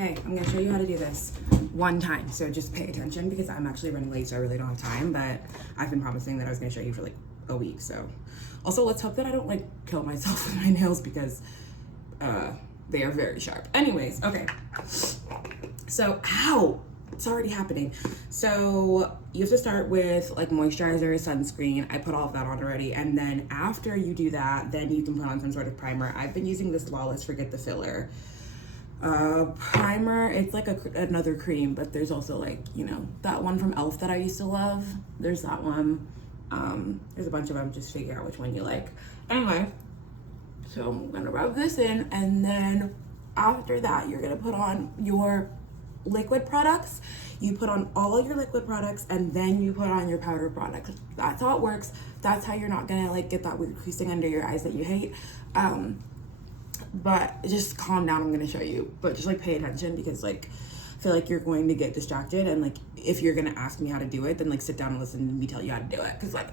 hey, I'm gonna show you how to do this one time, so just pay attention because I'm actually running late, so I really don't have time, but I've been promising that I was gonna show you for like a week, so. Also, let's hope that I don't like kill myself with my nails because they are very sharp. Anyways, okay. So, ow, it's already happening. So you have to start with like moisturizer, sunscreen. I put all of that on already. And then after you do that, then you can put on some sort of primer. I've been using this Flawless Forget the Filler primer. It's like another cream, but there's also like, you know, that one from e.l.f. that I used to love. There's that one. There's a bunch of them. Just figure out which one you like. Anyway, so I'm gonna rub this in, and then after that, you're gonna put on your liquid products. You put on all of your liquid products, and then you put on your powder products. That's how it works. That's how you're not gonna like get that weird creasing under your eyes that you hate. But just calm down, I'm gonna show you, but just like pay attention because like I feel like you're going to get distracted, and like if you're gonna ask me how to do it, then like sit down and listen to me tell you how to do it, because like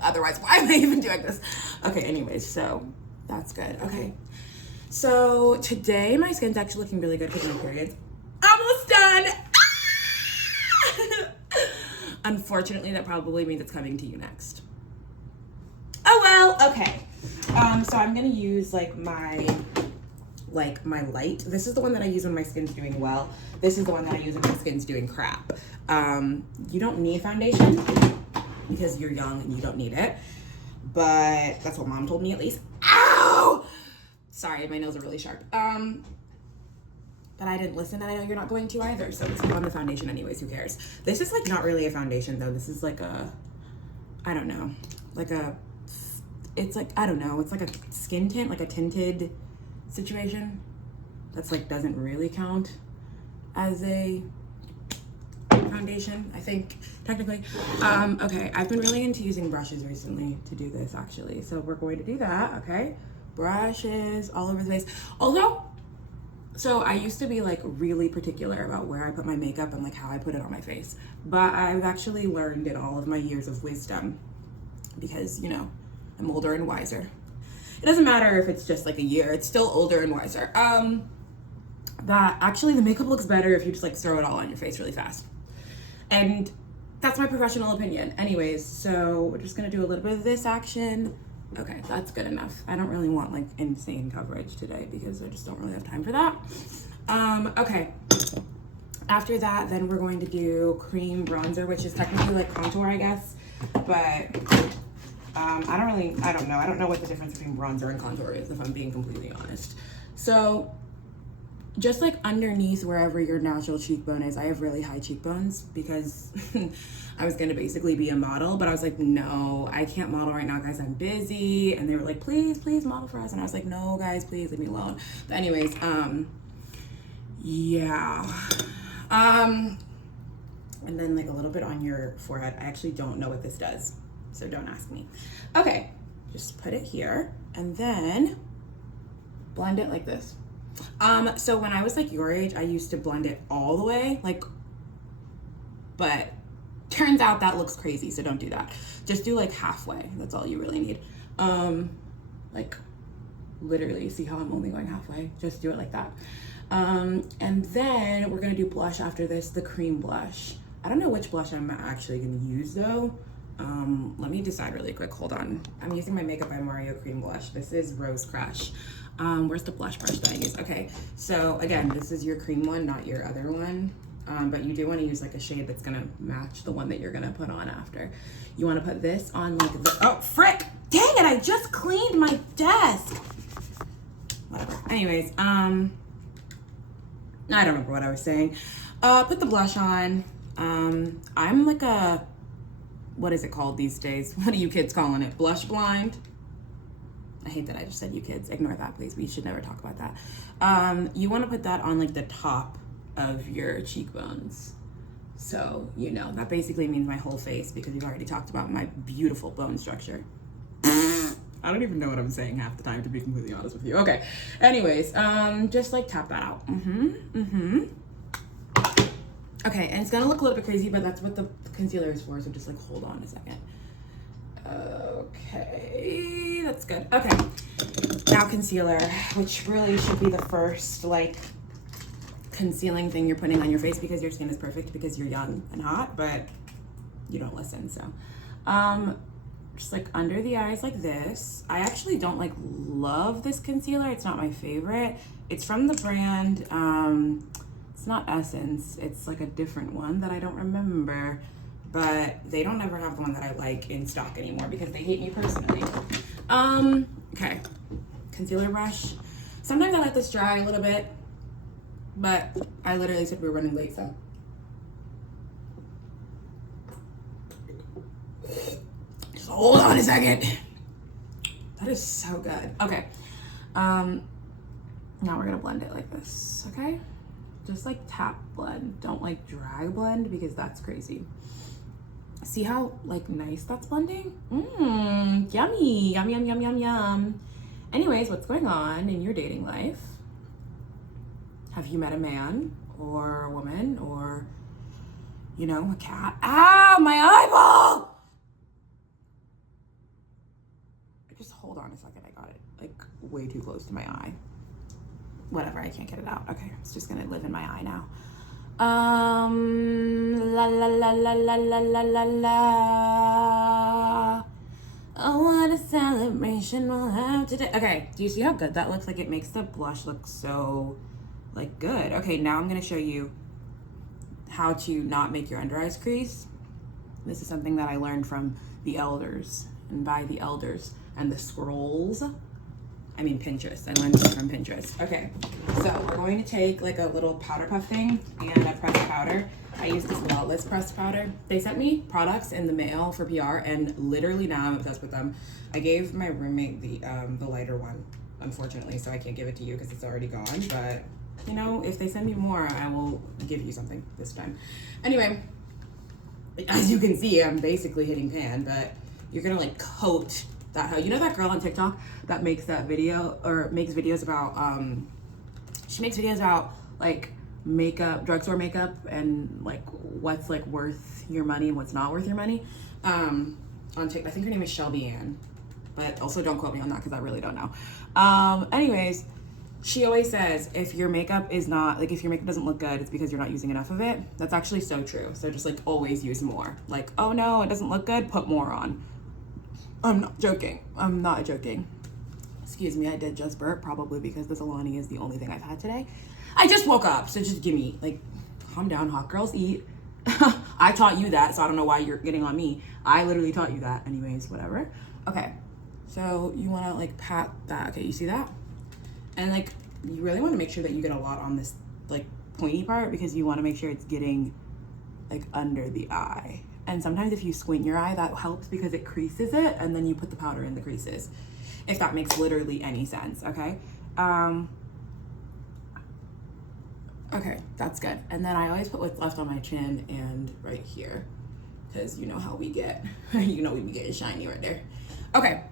otherwise why am I even doing this? Okay, anyways, so that's good. Okay, so today my skin's actually looking really good because my period's almost done. Unfortunately, that probably means it's coming to you next. Oh well, okay. So I'm gonna use like my light. This is the one that I use when my skin's doing well. This is the one that I use when my skin's doing crap. You don't need foundation because you're young and you don't need it, but that's what mom told me at least. Ow! Sorry, my nails are really sharp. But I didn't listen, and I know you're not going to either, so let's put on the foundation anyways, who cares? This is like not really a foundation though. This is like a, I don't know, like a, it's like, I don't know, it's like a skin tint, like a tinted situation. That's like, doesn't really count as a foundation, I think, technically. Okay, I've been really into using brushes recently to do this actually. So we're going to do that, okay? Brushes all over the face. Although, so I used to be like really particular about where I put my makeup and like how I put it on my face. But I've actually learned in all of my years of wisdom, because, you know, I'm older and wiser. It doesn't matter if it's just like a year, it's still older and wiser. That actually the makeup looks better if you just like throw it all on your face really fast. And that's my professional opinion. Anyways, so we're just gonna do a little bit of this action. Okay, that's good enough. I don't really want like insane coverage today because I just don't really have time for that. Okay. After that, then we're going to do cream bronzer, which is technically like contour, I guess. But I don't know what the difference between bronzer and contour is, if I'm being completely honest. So just like underneath wherever your natural cheekbone is, I have really high cheekbones because I was gonna basically be a model, but I was like, no, I can't model right now, guys, I'm busy. And they were like, please model for us. And I was like, no, guys, please leave me alone. But anyways, yeah. And then like a little bit on your forehead. I actually don't know what this does, so don't ask me. Okay, just put it here and then blend it like this. So when I was like your age, I used to blend it all the way, like, but turns out that looks crazy, so don't do that. Just do like halfway, that's all you really need. Like literally, see how I'm only going halfway? Just do it like that. And then we're gonna do blush after this, the cream blush. I don't know which blush I'm actually gonna use though. Let me decide really quick, hold on. I'm using my Makeup by Mario cream blush. This is Rose Crush. Where's the blush brush that I use? Okay, so again, this is your cream one, not your other one. But you do want to use like a shade that's gonna match the one that you're gonna put on after. You want to put this on like the, oh frick, dang it, I just cleaned my desk. Whatever, anyways, I don't remember what I was saying. Put the blush on. I'm like a, what is it called these days? What are you kids calling it? Blush blind? I hate that I just said you kids. Ignore that, please. We should never talk about that. You want to put that on like the top of your cheekbones. So, you know, that basically means my whole face because we've already talked about my beautiful bone structure. I don't even know what I'm saying half the time, to be completely honest with you. Okay, anyways, just like tap that out. Okay, and it's gonna look a little bit crazy, but that's what the concealer is for, so just like hold on a second. Okay, that's good. Okay, now concealer, which really should be the first like concealing thing you're putting on your face because your skin is perfect because you're young and hot, but you don't listen. So just like under the eyes like this. I actually don't like love this concealer. It's not my favorite. It's from the brand, it's not Essence. It's like a different one that I don't remember, but they don't ever have the one that I like in stock anymore because they hate me personally. Okay, concealer brush. Sometimes I let this dry a little bit, but I literally said we were running late, so. Just hold on a second. That is so good. Okay. Now we're gonna blend it like this, okay? Just like tap blend. Don't like drag blend because that's crazy. See how like nice that's blending? Yummy, yum, yum, yum, yum, yum. Anyways, what's going on in your dating life? Have you met a man or a woman or, you know, a cat? Ow, my eyeball! Just hold on a second, I got it like way too close to my eye. Whatever, I can't get it out. Okay, it's just gonna live in my eye now. La la la la la la la la la. Oh, what a celebration we'll have today. Okay, do you see how good that looks? Like it makes the blush look so like good. Okay, now I'm gonna show you how to not make your under eyes crease. This is something that I learned from the elders, and by the elders and the scrolls, I mean Pinterest. I learned this from Pinterest. Okay, so we're going to take like a little powder puff thing and a pressed powder. I use this Lawless pressed powder. They sent me products in the mail for PR, and literally now I'm obsessed with them. I gave my roommate the lighter one, unfortunately, so I can't give it to you because it's already gone. But you know, if they send me more, I will give you something this time. Anyway, as you can see, I'm basically hitting pan, but you're gonna like coat that. You know that girl on TikTok that makes that video or makes videos about she makes videos about like makeup, drugstore makeup, and like what's like worth your money and what's not worth your money. On TikTok, I think her name is Shelby Ann, but also don't quote me on that because I really don't know. Anyways, she always says if your makeup is not like, if your makeup doesn't look good, it's because you're not using enough of it. That's actually so true. So just like always use more. Like, oh no, it doesn't look good, put more on. I'm not joking. I'm not joking. Excuse me, I did just burp, probably because this Alani is the only thing I've had today. I just woke up, so just give me, like, calm down, hot girls eat. I taught you that, so I don't know why you're getting on me. I literally taught you that. Anyways, whatever. Okay, so you wanna like pat that, okay, you see that? And like, you really wanna make sure that you get a lot on this like pointy part because you wanna make sure it's getting like under the eye. And sometimes if you squint your eye, that helps because it creases it, and then you put the powder in the creases, if that makes literally any sense, okay? Okay, that's good. And then I always put what's left on my chin and right here, because you know how we get, you know we be getting shiny right there. Okay.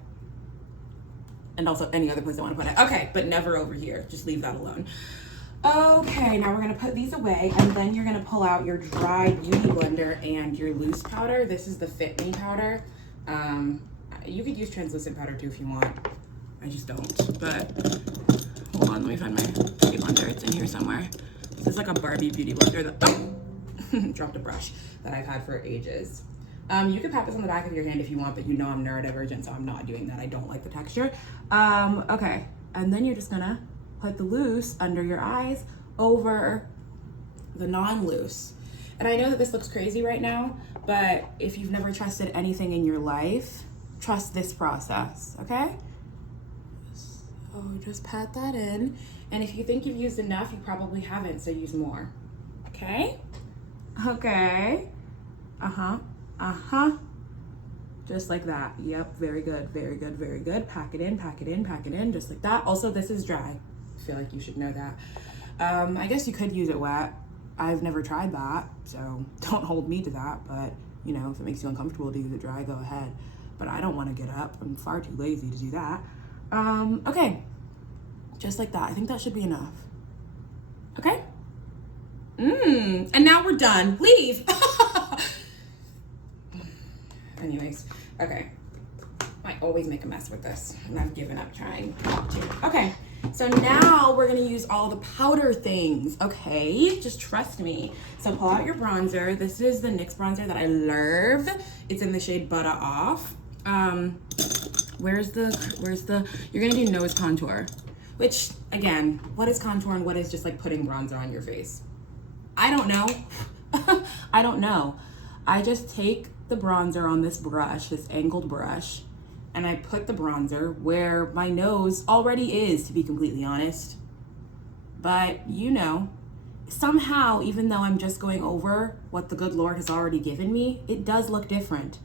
And also any other place I want to put it. Okay, but never over here. Just leave that alone. Okay, now we're gonna put these away, and then you're gonna pull out your dry beauty blender and your loose powder. This is the Fit Me powder. You could use translucent powder too if you want. I just don't, but hold on, let me find my beauty blender. It's in here somewhere. This is like a Barbie beauty blender that, oh, dropped a brush that I've had for ages. You could pat this on the back of your hand if you want, but you know I'm neurodivergent, so I'm not doing that. I don't like the texture. Okay, and then you're just gonna put the loose under your eyes over the non-loose. And I know that this looks crazy right now, but if you've never trusted anything in your life, trust this process, okay? So just pat that in. And if you think you've used enough, you probably haven't, so use more, okay? Okay, just like that. Yep, very good, very good, very good. Pack it in, pack it in, pack it in, just like that. Also, this is dry. I feel like you should know that. I guess you could use it wet. I've never tried that, so don't hold me to that, but you know, if it makes you uncomfortable to use it dry, go ahead. But I don't want to get up. I'm far too lazy to do that. Okay, just like that. I think that should be enough. Okay? And now we're done. Leave. Anyways, okay. I always make a mess with this, and I've given up trying not to. Okay, So now we're gonna use all the powder things, okay? Just trust me. So pull out your bronzer. This is the NYX bronzer that I love. It's in the shade Butter Off. Where's the, you're gonna do nose contour, which again, what is contour and what is just like putting bronzer on your face? I don't know. I don't know. I just take the bronzer on this brush, this angled brush, and I put the bronzer where my nose already is, to be completely honest. But you know, somehow, even though I'm just going over what the good Lord has already given me, it does look different.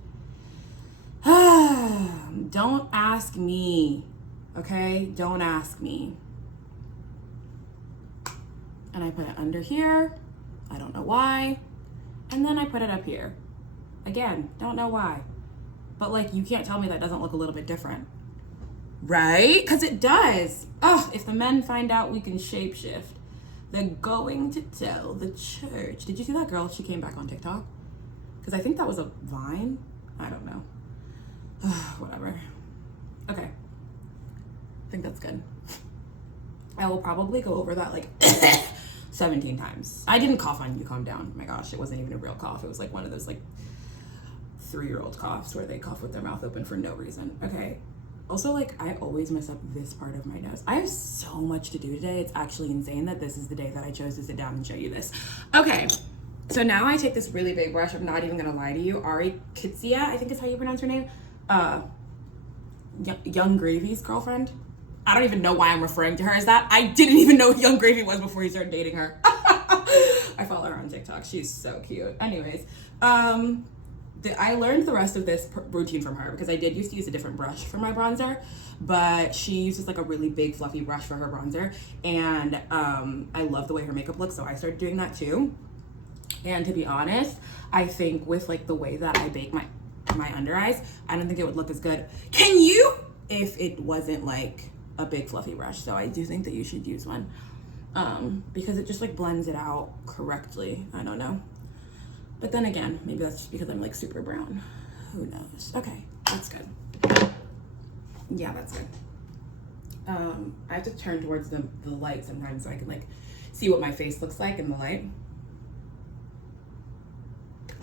Don't ask me, okay? Don't ask me. And I put it under here. I don't know why. And then I put it up here. Again, don't know why. But like, you can't tell me that doesn't look a little bit different. Right? Because it does. Oh, if the men find out we can shapeshift, they're going to tell the church. Did you see that girl? She came back on TikTok. Because I think that was a Vine. I don't know. Whatever. Okay. I think that's good. I will probably go over that like 17 times. I didn't cough on you, calm down. Oh my gosh, it wasn't even a real cough. It was like one of those like 3-year-old coughs where they cough with their mouth open for no reason. Okay. Also, like, I always mess up this part of my nose. I have so much to do today. It's actually insane that this is the day that I chose to sit down and show you this. Okay. So now I take this really big brush. I'm not even gonna lie to you. Ari Kitsia, I think is how you pronounce her name. Young Gravy's girlfriend. I don't even know why I'm referring to her as that. I didn't even know who Young Gravy was before he started dating her. I follow her on TikTok. She's so cute. Anyways, I learned the rest of this routine from her because I did used to use a different brush for my bronzer, but she uses like a really big fluffy brush for her bronzer, and I love the way her makeup looks, so I started doing that too. And to be honest, I think with like the way that I bake my under eyes, I don't think it would look as good. Can you? If it wasn't like a big fluffy brush. So I do think that you should use one because it just like blends it out correctly. I don't know. But then again, maybe that's just because I'm like super brown. Who knows? Okay, that's good. Yeah, that's good. I have to turn towards the light sometimes so I can like see what my face looks like in the light.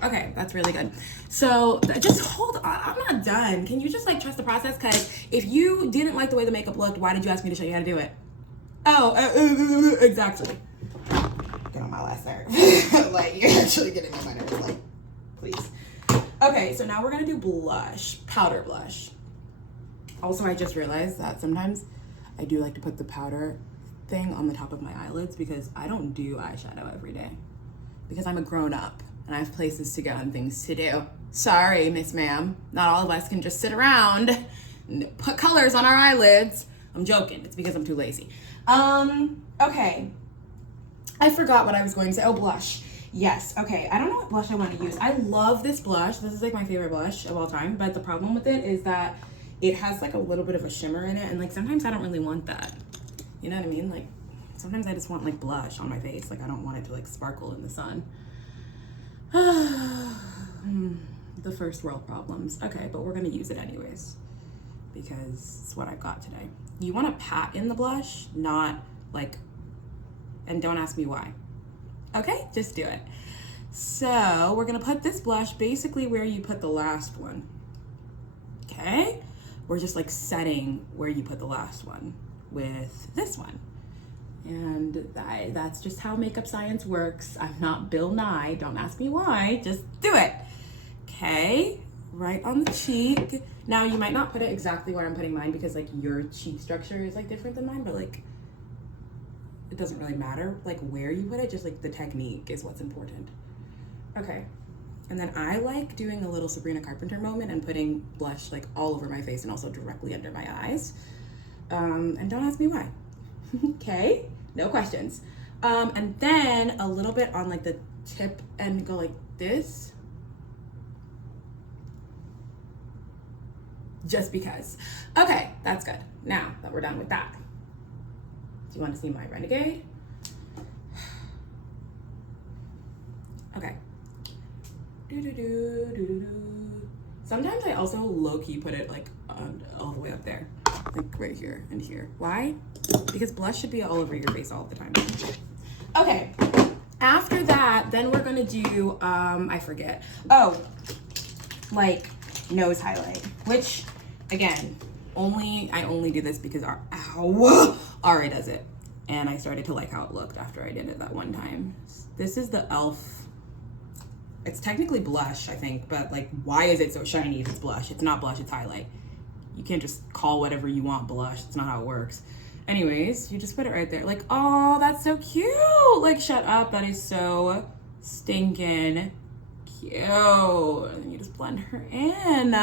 Okay, that's really good. So just hold on, I'm not done. Can you just like trust the process? Because if you didn't like the way the makeup looked, why did you ask me to show you how to do it? Oh, exactly. Get on my last nerve. Like, you're actually getting on my nerves, like, please. Okay, so now we're gonna do blush, powder blush. Also, I just realized that sometimes I do like to put the powder thing on the top of my eyelids because I don't do eyeshadow every day because I'm a grown up. And I have places to go and things to do. Sorry, Miss Ma'am. Not all of us can just sit around and put colors on our eyelids. I'm joking. It's because I'm too lazy. Okay. I forgot what I was going to say. Oh, blush. Yes. Okay. I don't know what blush I want to use. I love this blush. This is like my favorite blush of all time. But the problem with it is that it has like a little bit of a shimmer in it. And like sometimes I don't really want that. You know what I mean? Like sometimes I just want like blush on my face. Like I don't want it to like sparkle in the sun. The first world problems. Okay, but we're gonna use it anyways because it's what I've got today. You want to pat in the blush, not like, and don't ask me why. Okay, just do it. So we're gonna put this blush basically where you put the last one. Okay, we're just like setting where you put the last one with this one. And that's just how makeup science works. I'm not Bill Nye. Don't ask me why. Just do it. Okay, right on the cheek. Now, you might not put it exactly where I'm putting mine because, like, your cheek structure is, like, different than mine. But, like, it doesn't really matter, like, where you put it. Just, like, the technique is what's important. Okay. And then I like doing a little Sabrina Carpenter moment and putting blush, like, all over my face and also directly under my eyes. And don't ask me why. Okay, no questions. And then a little bit on like the tip and go like this. Just because. Okay, that's good. Now that we're done with that. Do you want to see my Renegade? Okay. Sometimes I also low-key put it like all the way up there. like right here and here. Why? Because blush should be all over your face all the time. Okay, after that, then we're gonna do, I forget. Oh, like nose highlight, which again, I only do this because Ari does it. And I started to like how it looked after I did it that one time. This is the e.l.f. It's technically blush, I think, but like, why is it so shiny if it's blush? It's not blush, it's highlight. You can't just call whatever you want blush. It's not how it works. Anyways, you just put it right there. Like, oh, that's so cute. Like, shut up. That is so stinking cute. And then you just blend her in.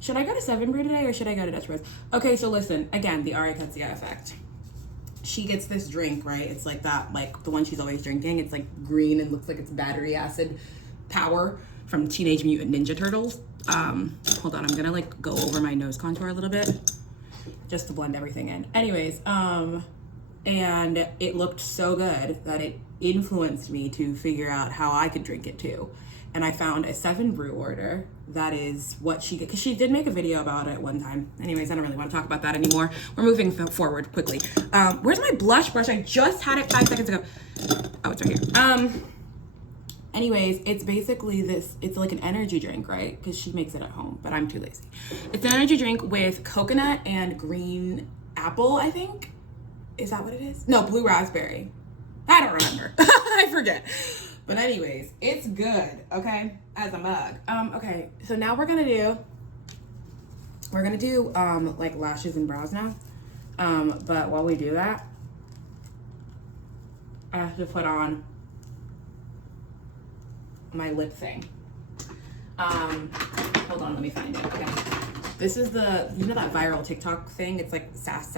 Should I go to 7 Brew today or should I go to Dutch Bros? Okay, so listen, again, the Ari Katsuya effect. She gets this drink, right? It's like that, like the one she's always drinking. It's like green and looks like it's battery acid power from Teenage Mutant Ninja Turtles. Hold on, I'm gonna like go over my nose contour a little bit just to blend everything in. Anyways, and it looked so good that it influenced me to figure out how I could drink it too. And I found a 7 Brew order. That is what she did, because she did make a video about it one time. Anyways, I don't really want to talk about that anymore. We're moving forward quickly. Where's my blush brush? I just had it 5 seconds ago. Oh, it's right here. Anyways, it's basically this, it's like an energy drink, right? Because she makes it at home, but I'm too lazy. It's an energy drink with coconut and green apple, I think. Is that what it is? No, blue raspberry. I don't remember. I forget. But anyways, it's good, okay? As a mug. Okay, so now we're gonna do like lashes and brows now. But while we do that, I have to put on my lip thing. Hold on, let me find it. Okay. This is the, you know that viral TikTok thing? It's like sash.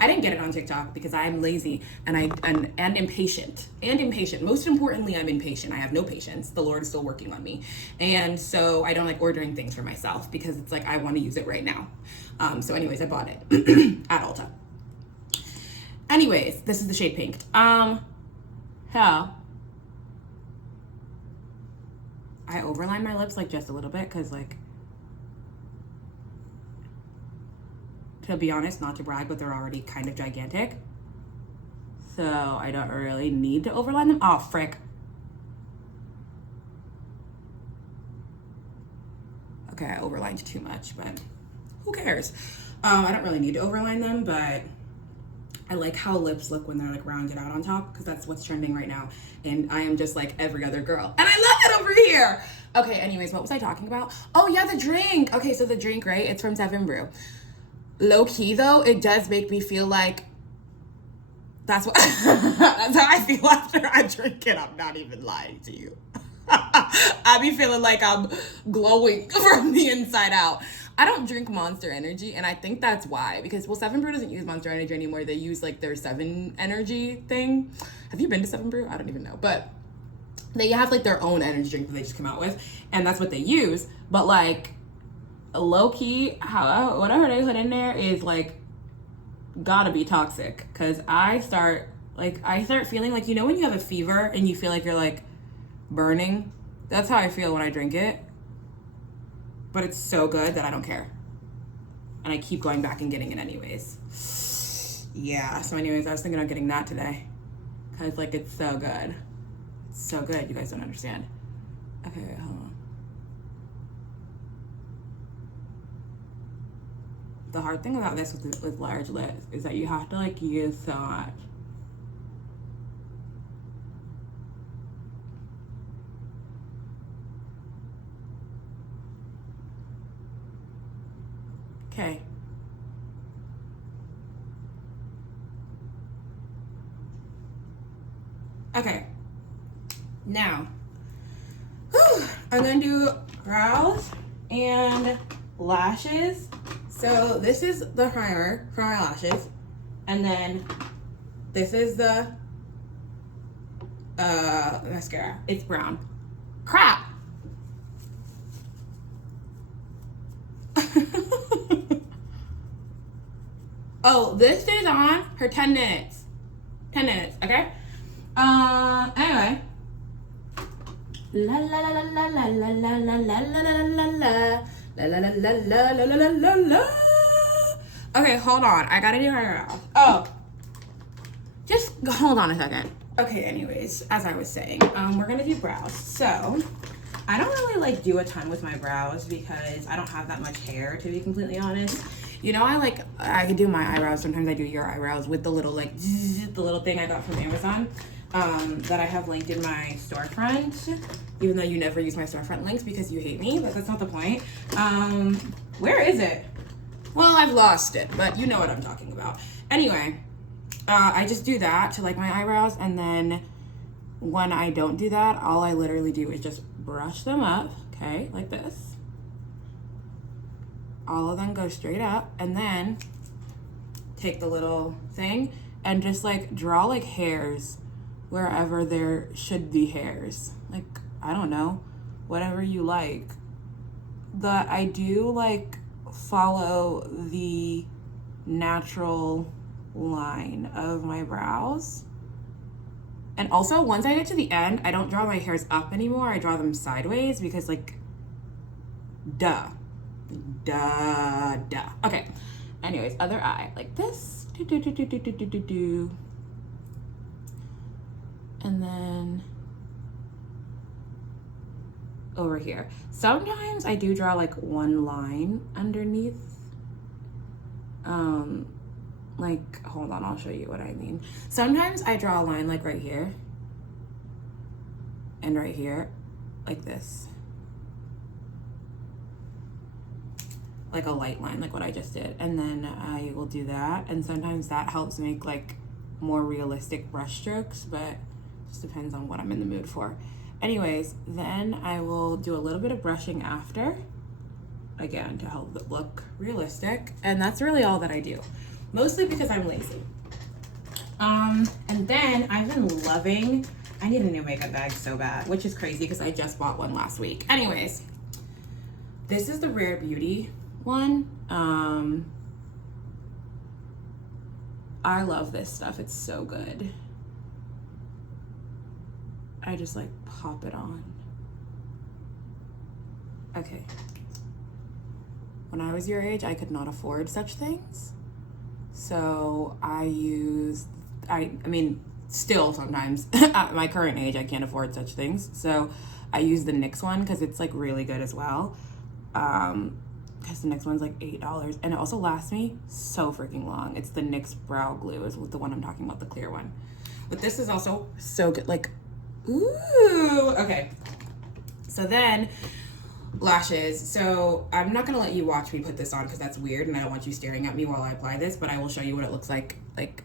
I didn't get it on TikTok because I'm lazy and impatient. Most importantly, I'm impatient. I have no patience. The Lord is still working on me. And so I don't like ordering things for myself because it's like, I want to use it right now. So anyways, I bought it at Ulta. Anyways, this is the shade Pink. Hell. I overline my lips like just a little bit because like, to be honest, not to brag, but they're already kind of gigantic. So I don't really need to overline them. Oh, frick. Okay, I overlined too much, but who cares? I don't really need to overline them, but I like how lips look when they're like rounded out on top because that's what's trending right now. And I am just like every other girl. And I love it over here. Okay, anyways, what was I talking about? Oh yeah, the drink. Okay, so the drink, right? It's from 7 Brew. Low key though, it does make me feel like that's what that's how I feel after I drink it. I'm not even lying to you. I be feeling like I'm glowing from the inside out. I don't drink Monster Energy, and I think that's why. Because, well, 7 Brew doesn't use Monster Energy anymore. They use, like, their 7 Energy thing. Have you been to 7 Brew? I don't even know. But they have, like, their own energy drink that they just come out with, and that's what they use. But, like, low-key, whatever they put in there is, like, gotta be toxic. Because I start feeling like, you know when you have a fever and you feel like you're, like, burning? That's how I feel when I drink it. But it's so good that I don't care. And I keep going back and getting it anyways. Yeah, so anyways, I was thinking of getting that today. Because, like, it's so good. It's so good, you guys don't understand. Okay, hold on. The hard thing about this with large lips is that you have to, like, use so much. Okay. Okay. Now, I'm gonna do brows and lashes. So this is the primer for my lashes, and then this is the mascara. It's brown. Crap. Oh, this stays on for 10 minutes. 10 minutes, okay? Anyway. La la la la la la la la la la la la la La la la la la la la la la. Okay, hold on. I gotta do my eyebrows. Oh, just hold on a second. Okay, anyways, as I was saying, we're gonna do brows. So I don't really like do a ton with my brows because I don't have that much hair, to be completely honest. You know, I can do my eyebrows. Sometimes I do your eyebrows with the little like the little thing I got from Amazon that I have linked in my storefront, even though you never use my storefront links because you hate me, but that's not the point. Where is it? Well, I've lost it, but you know what I'm talking about. Anyway, I just do that to like my eyebrows, and then when I don't do that, all I literally do is just brush them up, okay, like this. All of them go straight up, and then take the little thing and just like draw like hairs wherever there should be hairs. Like, I don't know, whatever you like. But I do like follow the natural line of my brows. And also, once I get to the end, I don't draw my hairs up anymore. I draw them sideways because, like, duh. Okay. Anyways, other eye. Like this. And then over here. Sometimes I do draw, like, one line underneath. Like, hold on, I'll show you what I mean. Sometimes I draw a line like right here and right here, like this. Like a light line, like what I just did. And then I will do that. And sometimes that helps make like more realistic brush strokes, but just depends on what I'm in the mood for. Anyways, then I will do a little bit of brushing after, again, to help it look realistic. And that's really all that I do. Mostly because I'm lazy. And then I've been loving, I need a new makeup bag so bad, which is crazy because I just bought one last week. Anyways, this is the Rare Beauty one. I love this stuff. It's so good. I just like pop it on. Okay. When I was your age, I could not afford such things. So I mean, still sometimes at my current age, I can't afford such things. So I use the NYX one because it's like really good as well. Because the NYX one's like $8 and it also lasts me so freaking long. It's the NYX Brow Glue is the one I'm talking about, the clear one. But this is also so good. Like, ooh, okay. So then lashes. So I'm not gonna let you watch me put this on because that's weird and I don't want you staring at me while I apply this, but I will show you what it looks like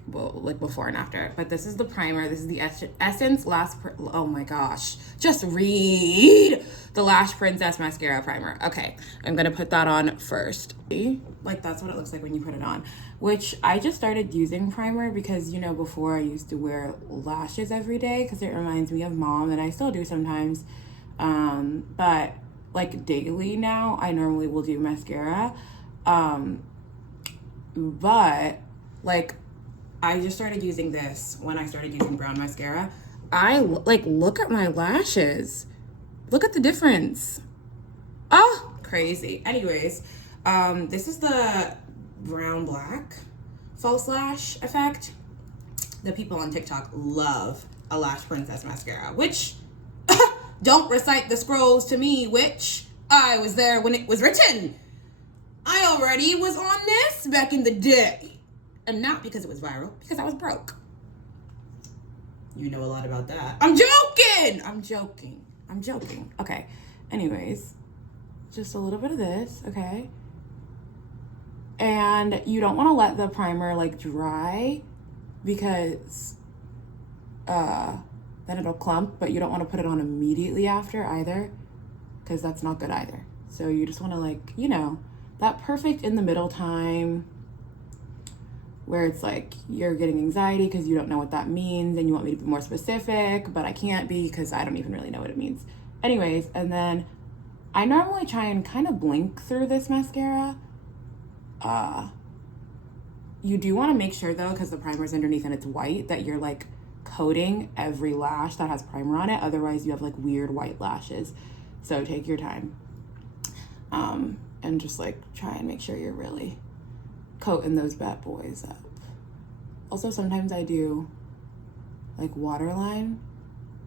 before and after. But this is the primer. This is the Essence oh my gosh, just read the Lash Princess Mascara Primer. Okay, I'm gonna put that on first. Like, that's what it looks like when you put it on, which I just started using primer because, you know, before I used to wear lashes every day because it reminds me of mom, and I still do sometimes, but like daily now, I normally will do mascara. But like, I just started using this when I started using brown mascara. I like, look at my lashes. Look at the difference. Oh, crazy. Anyways, this is the brown black false lash effect. The people on TikTok love a Lash Princess mascara, which don't recite the scrolls to me, witch. I was there when it was written. I already was on this back in the day. And not because it was viral, because I was broke. You know a lot about that. I'm joking. Okay. Anyways, just a little bit of this, okay? And you don't want to let the primer like dry because then it'll clump, but you don't want to put it on immediately after either because that's not good either. So you just want to, like, you know, that perfect in the middle time where it's like you're getting anxiety because you don't know what that means and you want me to be more specific, but I can't be because I don't even really know what it means. Anyways, and then I normally try and kind of blink through this mascara. You do want to make sure though, because the primer's underneath and it's white, that you're like coating every lash that has primer on it. Otherwise you have like weird white lashes. So take your time. and just like try and make sure you're really coating those bad boys up. Also, sometimes I do like waterline,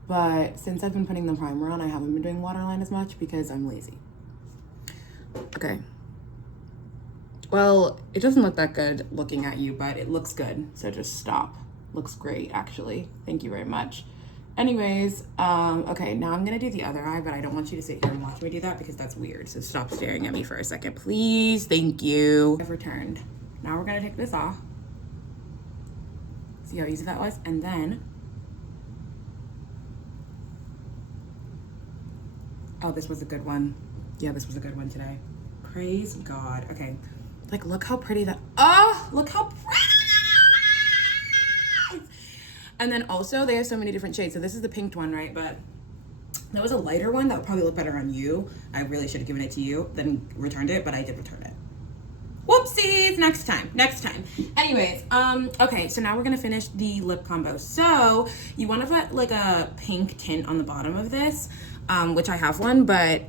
but since I've been putting the primer on, I haven't been doing waterline as much because I'm lazy. Okay. Well, it doesn't look that good looking at you, but it looks good, so just stop. Looks great, actually. Thank you very much. Anyways, okay, now I'm gonna do the other eye, but I don't want you to sit here and watch me do that because that's weird, so stop staring at me for a second, please. Thank you. I've returned. Now we're gonna take this off. See how easy that was? And then, oh, this was a good one. Yeah, this was a good one today. Praise God. Okay, like look how pretty that, oh, look how pretty. And then also they have so many different shades. So this is the pink one, right? But there was a lighter one that would probably look better on you. I really should have given it to you, then returned it, but I did return it. Whoopsies, next time. Anyways, okay, so now we're gonna finish the lip combo. So you wanna put like a pink tint on the bottom of this, which I have one, but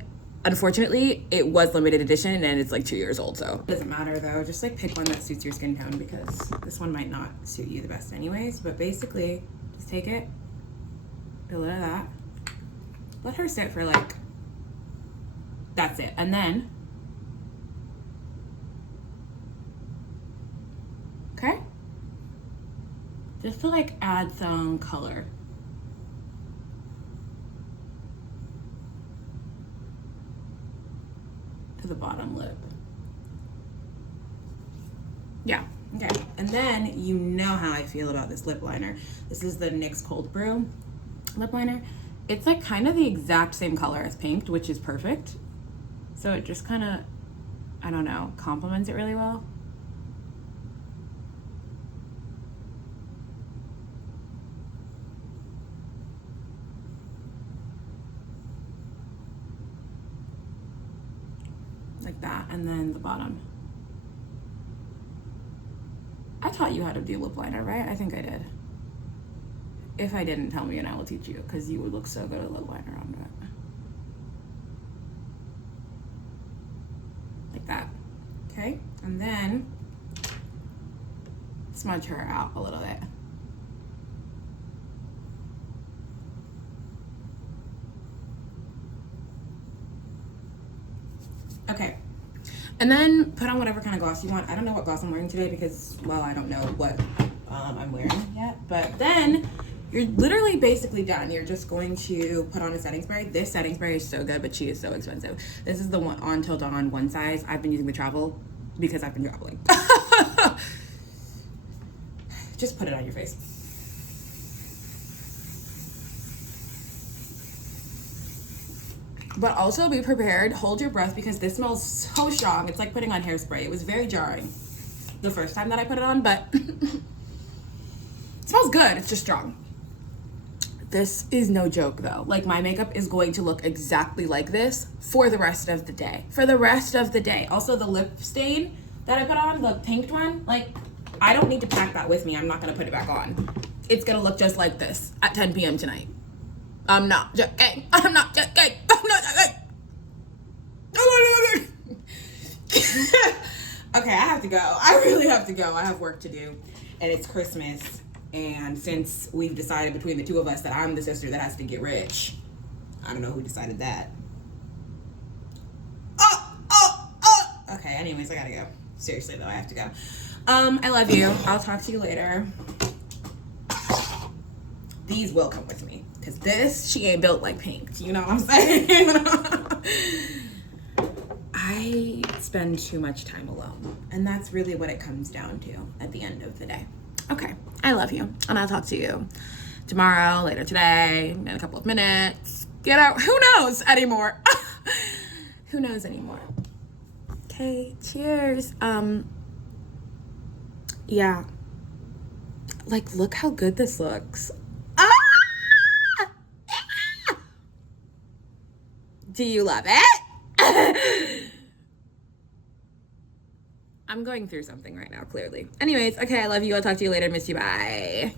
unfortunately it was limited edition and it's like 2 years old, so. It doesn't matter though, just like pick one that suits your skin tone because this one might not suit you the best anyways, but basically just take it, a little of that, let her sit for like, that's it. And then, okay, just to like add some color. To the bottom lip. Yeah, okay. And then you know how I feel about this lip liner. This is the NYX Cold Brew lip liner. It's like kind of the exact same color as Pinked, which is perfect. So it just kind of, I don't know, complements it really well. Like that, and then the bottom. I taught you how to do lip liner, right? I think I did. If I didn't, tell me and I will teach you, because you would look so good with lip liner on it. Like that, okay? And then smudge her out a little bit. Okay, and then put on whatever kind of gloss you want. I don't know what gloss I'm wearing today because, well, I don't know what I'm wearing yet. But then you're literally basically done. You're just going to put on a setting spray. This setting spray is so good, but she is so expensive. This is the one On Till Dawn one size. I've been using the travel because I've been traveling. Just put it on your face. But also be prepared, hold your breath because this smells so strong. It's like putting on hairspray. It was very jarring the first time that I put it on, but it smells good. It's just strong. This is no joke though. Like my makeup is going to look exactly like this for the rest of the day. For the rest of the day. Also the lip stain that I put on, the pinked one, like I don't need to pack that with me. I'm not gonna put it back on. It's gonna look just like this at 10 p.m. tonight. I'm not joking. I'm not joking. I'm not joking. Okay, I have to go. I really have to go. I have work to do. And it's Christmas. And since we've decided between the two of us that I'm the sister that has to get rich, I don't know who decided that. Okay, anyways, I gotta go. Seriously though, I have to go. I love you. I'll talk to you later. These will come with me. Because this, she ain't built like Pink. You know what I'm saying? I spend too much time alone. And that's really what it comes down to at the end of the day. Okay, I love you. And I'll talk to you tomorrow, later today, in a couple of minutes. Get out. Who knows anymore? Who knows anymore? Okay, cheers. Yeah. Like, look how good this looks. Do you love it? I'm going through something right now, clearly. Anyways, okay, I love you. I'll talk to you later. Miss you. Bye.